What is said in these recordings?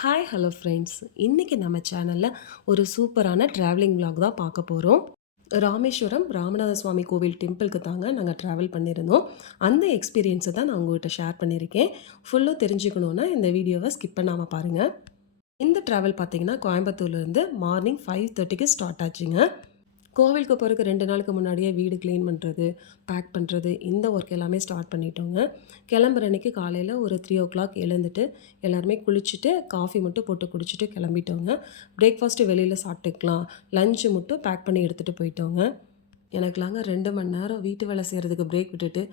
Hi hello friends. இன்றைக்கி நம்ம சேனலில் ஒரு சூப்பரான ட்ராவலிங் vlog தான் பார்க்க போகிறோம். ராமேஸ்வரம் ராமநாத சுவாமி கோவில் டெம்பிளுக்கு தாங்க நாங்கள் ட்ராவல் பண்ணியிருந்தோம். அந்த எக்ஸ்பீரியன்ஸை தான் நான் உங்கள்கிட்ட ஷேர் பண்ணியிருக்கேன். ஃபுல்லும் தெரிஞ்சுக்கணுன்னா இந்த வீடியோவை ஸ்கிப் பண்ணாமல் பாருங்கள். இந்த ட்ராவல் பார்த்திங்கன்னா கோயம்புத்தூர்லேருந்து மார்னிங் 5:30க்கு ஸ்டார்ட் ஆச்சுங்க. கோவிலுக்கு போகிறதுக்கு 2 நாளுக்கு முன்னாடியே வீடு க்ளீன் பண்ணுறது, பேக் பண்ணுறது, இந்த ஒர்க் எல்லாமே ஸ்டார்ட் பண்ணிட்டோங்க. கிளம்புற அன்றைக்கி காலையில் ஒரு 3:00 எழுந்துட்டு எல்லாருமே குளிச்சுட்டு காஃபி மட்டும் போட்டு குடிச்சிட்டு கிளம்பிட்டோங்க. பிரேக்ஃபாஸ்ட்டு வெளியில் சாப்பிட்டுக்கலாம், லஞ்சு மட்டும் பேக் பண்ணி எடுத்துகிட்டு போயிட்டோங்க. எனக்குலாங்க 2 மணி நேரம் வீட்டு வேலை செய்கிறதுக்கு பிரேக் விட்டுட்டு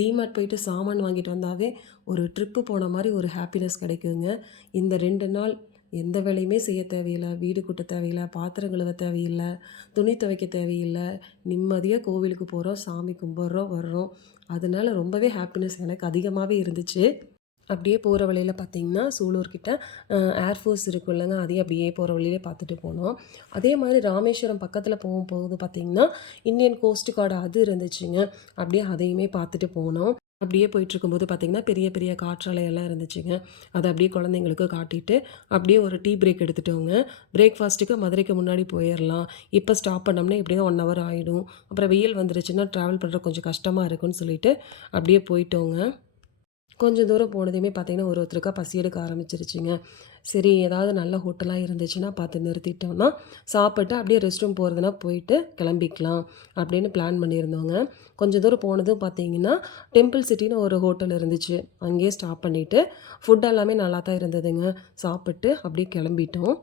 டிமார்ட் போயிட்டு சாமான் வாங்கிட்டு வந்தாவே ஒரு ட்ரிப்பு போன மாதிரி ஒரு ஹாப்பினஸ் கிடைக்குங்க. இந்த 2 நாள் எந்த வேலையுமே செய்ய தேவையில்லை, வீடு கூட்ட தேவையில்லை, பாத்திரம் கழுவ தேவையில்லை, துணி துவைக்க தேவையில்லை. நிம்மதியாக கோவிலுக்கு போகிறோம், சாமி கும்பிட்றோம், வர்றோம். அதனால ரொம்பவே ஹாப்பினஸ் எனக்கு அதிகமாகவே இருந்துச்சு. அப்படியே போகிற வழியில் பார்த்திங்கன்னா சூலூர்கிட்ட ஏர்ஃபோர்ஸ் இருக்கும் இல்லைங்க, அதையும் அப்படியே போகிற வழியிலே பார்த்துட்டு போனோம். அதே மாதிரி ராமேஸ்வரம் பக்கத்தில் போகும்போது பார்த்திங்கன்னா இந்தியன் கோஸ்ட் கார்டு அது இருந்துச்சுங்க. அப்படியே அதையுமே பார்த்துட்டு போனோம். அப்படியே போயிட்டுருக்கும்போது பார்த்திங்கன்னா பெரிய பெரிய காற்றாலையெல்லாம் இருந்துச்சுங்க. அதை அப்படியே குழந்தைங்களுக்கு காட்டிட்டு அப்படியே ஒரு டீ பிரேக் எடுத்துட்டோங்க. பிரேக்ஃபாஸ்ட்டுக்கு மதுரைக்கு முன்னாடி போயிடலாம், இப்போ ஸ்டாப் பண்ணோம்னா இப்படியே 1 ஹவர் ஆகிடும், அப்புறம் வெயில் வந்துருச்சுன்னா ட்ராவல் பண்ணுறது கொஞ்சம் கஷ்டமாக இருக்குன்னு சொல்லிட்டு அப்படியே போயிட்டோங்க. கொஞ்சம் தூரம் போனதையுமே பார்த்திங்கன்னா ஒருத்தருக்கா பசி எடுக்க ஆரம்பிச்சிருச்சுங்க. சரி ஏதாவது நல்ல ஹோட்டலாக இருந்துச்சுன்னா பார்த்து நிறுத்திட்டோம்னா சாப்பிட்டு அப்படியே ரெஸ்ட் ரூம் போகிறதுனா போயிட்டு கிளம்பிக்கலாம் அப்படின்னு பிளான் பண்ணியிருந்தோங்க. கொஞ்சம் தூரம் போனதும் பார்த்திங்கன்னா டெம்பிள் சிட்டின்னு ஒரு ஹோட்டல் இருந்துச்சு. அங்கேயே ஸ்டாப் பண்ணிவிட்டு ஃபுட் எல்லாமே நல்லா தான் இருந்ததுங்க. சாப்பிட்டு அப்படியே கிளம்பிட்டோம்.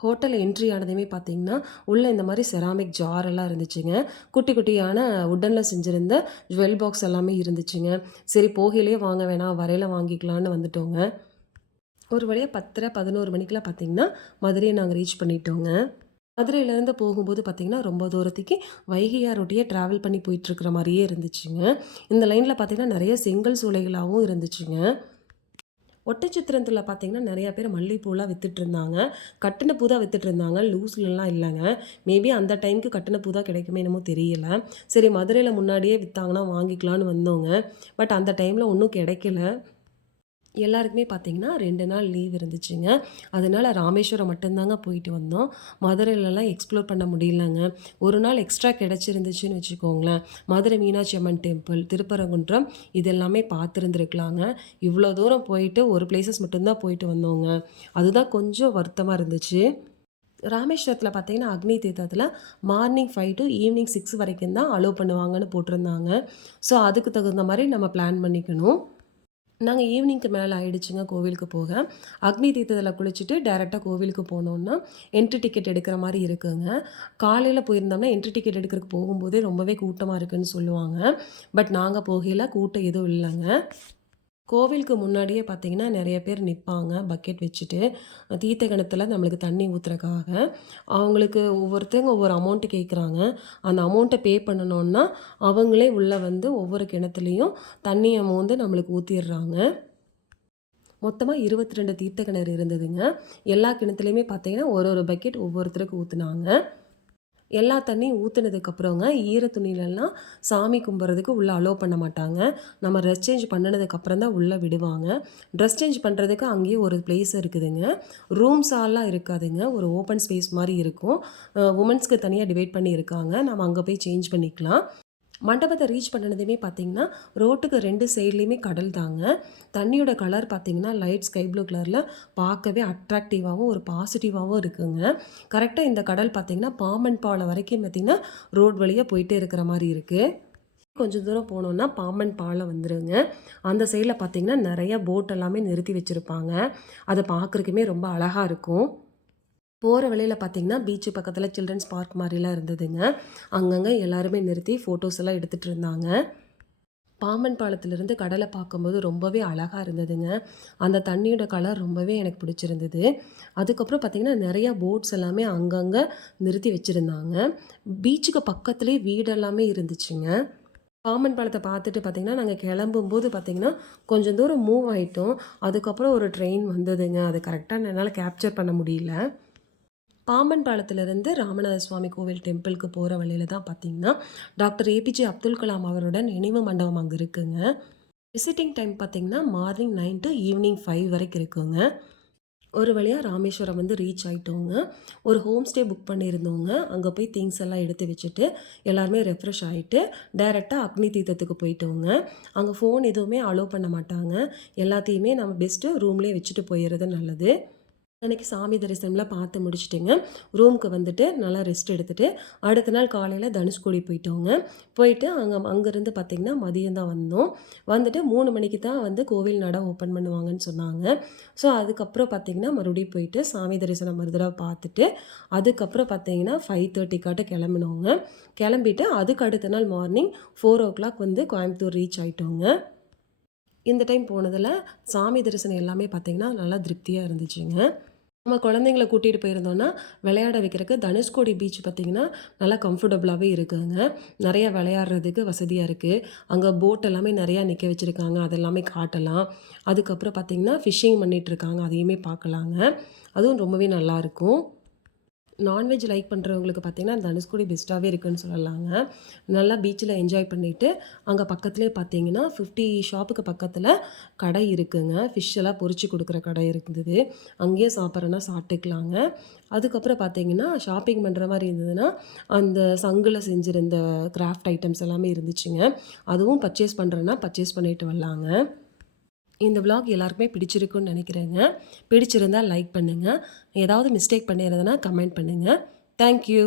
ஹோட்டல் என்ட்ரி ஆனதுமே பார்த்திங்கன்னா உள்ளே இந்த மாதிரி செராமிக் ஜார் எல்லாம் இருந்துச்சுங்க. குட்டி குட்டியான உட்டனில் செஞ்சுருந்த ஜுவல் பாக்ஸ் எல்லாமே இருந்துச்சுங்க. சரி போகையிலே வாங்க வேணாம், வரையில் வாங்கிக்கலான்னு வந்துட்டோங்க. ஒரு வழியாக 10:30 11 மணிக்கெலாம் பார்த்திங்கன்னா மதுரையை நாங்கள் ரீச் பண்ணிட்டோங்க. மதுரையிலேருந்து போகும்போது பார்த்திங்கன்னா ரொம்ப தூரத்துக்கு வைகையாரோட்டியே ட்ராவல் பண்ணி போயிட்டுருக்கிற மாதிரியே இருந்துச்சுங்க. இந்த லைனில் பார்த்திங்கன்னா நிறைய செங்கல் சூளைகளாகவும் இருந்துச்சுங்க. ஒட்டச்சத்திரத்தில் பார்த்திங்கன்னா நிறையா பேர் மல்லிகைப்பூலாம் விற்றுட்ருந்தாங்க. கட்டின பூ தான் விற்றுட்ருந்தாங்க, லூஸ்லலாம் இல்லைங்க. மேபி அந்த டைமுக்கு கட்டின பூ தான் கிடைக்குமே என்னமோ தெரியல. சரி மதுரையில் முன்னாடியே விற்றாங்கன்னா வாங்கிக்கலான்னு வந்தோங்க. பட் அந்த டைமில் ஒன்றும் கிடைக்கல. எல்லாருக்குமே பார்த்திங்கன்னா 2 நாள் லீவ் இருந்துச்சுங்க. அதனால் ராமேஸ்வரம் மட்டும்தாங்க போயிட்டு வந்தோம். மதுரையிலலாம் எக்ஸ்ப்ளோர் பண்ண முடியலங்க. ஒரு நாள் எக்ஸ்ட்ரா கிடச்சிருந்துச்சுன்னு வச்சுக்கோங்களேன், மதுரை மீனாட்சி அம்மன் டெம்பிள், திருப்பரங்குன்றம் இதெல்லாமே பார்த்துருந்துருக்கலாங்க. இவ்வளோ தூரம் போயிட்டு ஒரு பிளேசஸ் மட்டும்தான் போயிட்டு வந்தோங்க. அதுதான் கொஞ்சம் வருத்தமாக இருந்துச்சு. ராமேஸ்வரத்தில் பார்த்திங்கன்னா அக்னி தீர்த்தத்தில் மார்னிங் 5 to ஈவினிங் 6 வரைக்கும் தான் அலோவ் பண்ணுவாங்கன்னு போட்டிருந்தாங்க. ஸோ அதுக்கு தகுந்த மாதிரி நம்ம பிளான் பண்ணிக்கணும். நாங்கள் ஈவினிங்க்கு மேலே ஆகிடுச்சுங்க கோவிலுக்கு போக. அக்னி தீர்த்தத்தில் குளிச்சுட்டு டேரெக்டாக கோவிலுக்கு போனோன்னா என்ட்ரி டிக்கெட் எடுக்கிற மாதிரி இருக்குங்க. காலையில் போயிருந்தோம்னா என்ட்ரி டிக்கெட் எடுக்கிறதுக்கு போகும்போதே ரொம்பவே கூட்டமாக இருக்குதுன்னு சொல்லுவாங்க. பட் நாங்கள் போகையில் கூட்டம் எதுவும் இல்லைங்க. கோவிலுக்கு முன்னாடியே பார்த்திங்கன்னா நிறைய பேர் நிற்பாங்க பக்கெட் வச்சுட்டு, தீர்த்த கிணத்துல நம்மளுக்கு தண்ணி ஊற்றுறக்காக. அவங்களுக்கு ஒவ்வொருத்தங்க ஒவ்வொரு அமௌண்ட்டு கேட்குறாங்க. அந்த அமௌண்ட்டை பே பண்ணணுன்னா அவங்களே உள்ளே வந்து ஒவ்வொரு கிணத்துலேயும் தண்ணியை மோந்து நம்மளுக்கு ஊற்றிடுறாங்க. மொத்தமாக 22 தீர்த்த கிணறு இருந்ததுங்க. எல்லா கிணத்துலையுமே பார்த்திங்கன்னா ஒரு ஒரு பக்கெட் ஒவ்வொருத்தருக்கு ஊற்றுனாங்க. எல்லா தண்ணியும் ஊற்றுனதுக்கப்புறங்க ஈர துணியிலலாம் சாமி கும்பிட்றதுக்கு உள்ளே அலோவ் பண்ண மாட்டாங்க. நம்ம ட்ரெஸ் சேஞ்ச் பண்ணினதுக்கப்புறம் தான் உள்ளே விடுவாங்க. ட்ரெஸ் சேஞ்ச் பண்ணுறதுக்கு அங்கேயே ஒரு பிளேஸ் இருக்குதுங்க. ரூம்ஸாலாம் இருக்காதுங்க, ஒரு ஓப்பன் ஸ்பேஸ் மாதிரி இருக்கும். உமன்ஸ்க்கு தனியாக டிவைட் பண்ணி இருக்காங்க. நம்ம அங்கே போய் சேஞ்ச் பண்ணிக்கலாம். மண்டபத்தை ரீச் பண்ணினதுமே பார்த்திங்கன்னா ரோட்டுக்கு 2 சைட்லேயுமே கடல் தாங்க. தண்ணியோட கலர் பார்த்திங்கன்னா லைட் ஸ்கை ப்ளூ கலரில் பார்க்கவே அட்ராக்டிவாகவும் ஒரு பாசிட்டிவாகவும் இருக்குங்க. கரெக்டாக இந்த கடல் பார்த்திங்கன்னா பாம்பன் பாலம் வரைக்கும் பார்த்திங்கன்னா ரோட் வழியாக போயிட்டே இருக்கிற மாதிரி இருக்குது. கொஞ்சம் தூரம் போனோன்னா பாம்பன் பாலம் வந்துருங்க. அந்த சைடில் பார்த்திங்கன்னா நிறையா போட் எல்லாமே நிறுத்தி வச்சுருப்பாங்க. அதை பார்க்குறதுக்குமே ரொம்ப அழகாக இருக்கும். போகிற வழியில் பார்த்திங்கன்னா பீச்சு பக்கத்தில் சில்ட்ரன்ஸ் பார்க் மாதிரிலாம் இருந்ததுங்க. அங்கங்கே எல்லாருமே நிறுத்தி ஃபோட்டோஸ் எல்லாம் எடுத்துகிட்டு இருந்தாங்க. பாம்பன் பாலத்திலிருந்து கடலை பார்க்கும்போது ரொம்பவே அழகாக இருந்ததுங்க. அந்த தண்ணியோட கலர் ரொம்பவே எனக்கு பிடிச்சிருந்தது. அதுக்கப்புறம் பார்த்திங்கன்னா நிறையா போட்ஸ் எல்லாமே அங்கங்கே நிறுத்தி வச்சுருந்தாங்க. பீச்சுக்கு பக்கத்துலேயே வீடெல்லாமே இருந்துச்சுங்க. பாம்பன் பாலத்தை பார்த்துட்டு பார்த்திங்கன்னா நாங்கள் கிளம்பும்போது பார்த்திங்கன்னா கொஞ்சம் தூரம் மூவ் ஆகிட்டோம். அதுக்கப்புறம் ஒரு ட்ரெயின் வந்ததுங்க. அது கரெக்டாக என்னால் கேப்சர் பண்ண முடியல. பாம்பன் பாலத்திலிருந்து ராமநாத சுவாமி கோவில் டெம்பிளுக்கு போகிற வழியில் தான் பார்த்திங்கன்னா டாக்டர் ஏபிஜே அப்துல் கலாம் அவரோட நினைவு மண்டபம் அங்கே இருக்குங்க. விசிட்டிங் டைம் பார்த்திங்கன்னா மார்னிங் 9 to ஈவினிங் 5 வரைக்கும் இருக்குங்க. ஒரு வழியா ராமேஸ்வரம் வந்து ரீச் ஆயிட்டோங்க. ஒரு ஹோம் ஸ்டே புக் பண்ணியிருந்தோங்க. அங்க போய் திங்ஸ் எல்லாம் எடுத்து வச்சுட்டு, எல்லாருமே ரெஃப்ரெஷ் ஆயிட்டு, டைரக்ட்டா அக்னி தீர்த்தத்துக்கு போயிட்டோங்க. அங்க ஃபோன் எதுவுமே அலோவ் பண்ண மாட்டாங்க. எல்லாத்தையுமே நம்ம பெஸ்ட்டு ரூம்லயே வச்சுட்டு போயிறது நல்லது. அன்னைக்கு சாமி தரிசனம்லாம் பார்த்து முடிச்சுட்டுங்க, ரூமுக்கு வந்துட்டு நல்லா ரெஸ்ட் எடுத்துட்டு, அடுத்த நாள் காலையில தனுஷ்கோடி போயிட்டோங்க. போயிட்டு அங்கேருந்து பார்த்தீங்கன்னா, மதியம் தான் வந்தோம். வந்துட்டு 3 மணிக்கு தான் வந்து கோவில் நட ஓப்பன் பண்ணுவாங்கன்னு சொன்னாங்க. ஸோ, அதுக்கப்புறம் பார்த்தீங்கன்னா, மறுபடியும் போயிட்டு சாமி தரிசனம் ஒரு தடவ பார்த்துட்டு, அதுக்கப்புறம் பார்த்தீங்கன்னா 5:30 கிளம்பினோங்க. கிளம்பிட்டு அதுக்கு அடுத்த நாள் மார்னிங் 4:00 வந்து கோயம்புத்தூர் ரீச் ஆயிட்டோங்க. இந்த டைம் போனதில சாமி தரிசனம் எல்லாமே பார்த்தீங்கன்னா, நல்லா திருப்தியா இருந்துச்சுங்க. நம்ம குழந்தைங்கள கூட்டிட்டு போயிருந்தோம்னா, விளையாட வைக்கிறக்கு தனுஷ்கோடி பீச் பார்த்தீங்கன்னா, நல்லா கம்ஃபர்டபுளாவே இருக்குங்க. நெறைய விளையாடுறதுக்கு வசதியா இருக்கு. அங்க போட் எல்லாமே நெறையா நிக்க வச்சிருக்காங்க. அதெல்லாமே காட்டலாம். அதுக்கப்புறம் பார்த்தீங்கன்னா, ஃபிஷிங் பண்ணிட்டுருக்காங்க. அதையுமே பார்க்கலாங்க. அதுவும் ரொம்பவே நல்லாயிருக்கும். நான்வெஜ் லைக் பண்ணுறவங்களுக்கு பார்த்தீங்கன்னா, தனுஷ்கோடி பெஸ்ட்டாவே இருக்குன்னு சொல்லலாங்க. நல்லா பீச்சில என்ஜாய் பண்ணிட்டு, அங்க பக்கத்திலேயே பார்த்தீங்கன்னா, 50 ஷாப்புக்கு பக்கத்தில கடை இருக்குங்க. ஃபிஷ் எல்லாம் பொரிச்சு குடுக்குற கடை இருந்தது. அங்கேயே சாப்பிட்றோன்னா சாப்பிட்டுக்கலாங்க. அதுக்கப்புறம் பார்த்தீங்கன்னா, ஷாப்பிங் பண்ற மாரி இருந்ததுன்னா, அந்த சங்குல செஞ்சிருந்த கிராஃப்ட் ஐட்டம்ஸ் எல்லாமே இருந்துச்சுங்க. அதுவும் பர்ச்சேஸ் பண்றதுன்னா பர்ச்சேஸ் பண்ணிட்டு வரலாங்க. இந்த விளாக் எல்லாருக்குமே பிடிச்சிருக்குன்னு நினைக்கிறேங்க. பிடிச்சிருந்தா லைக் பண்ணுங்க. ஏதாவது மிஸ்டேக் பண்ணியிருந்தேன்னா கமெண்ட் பண்ணுங்க. Thank you.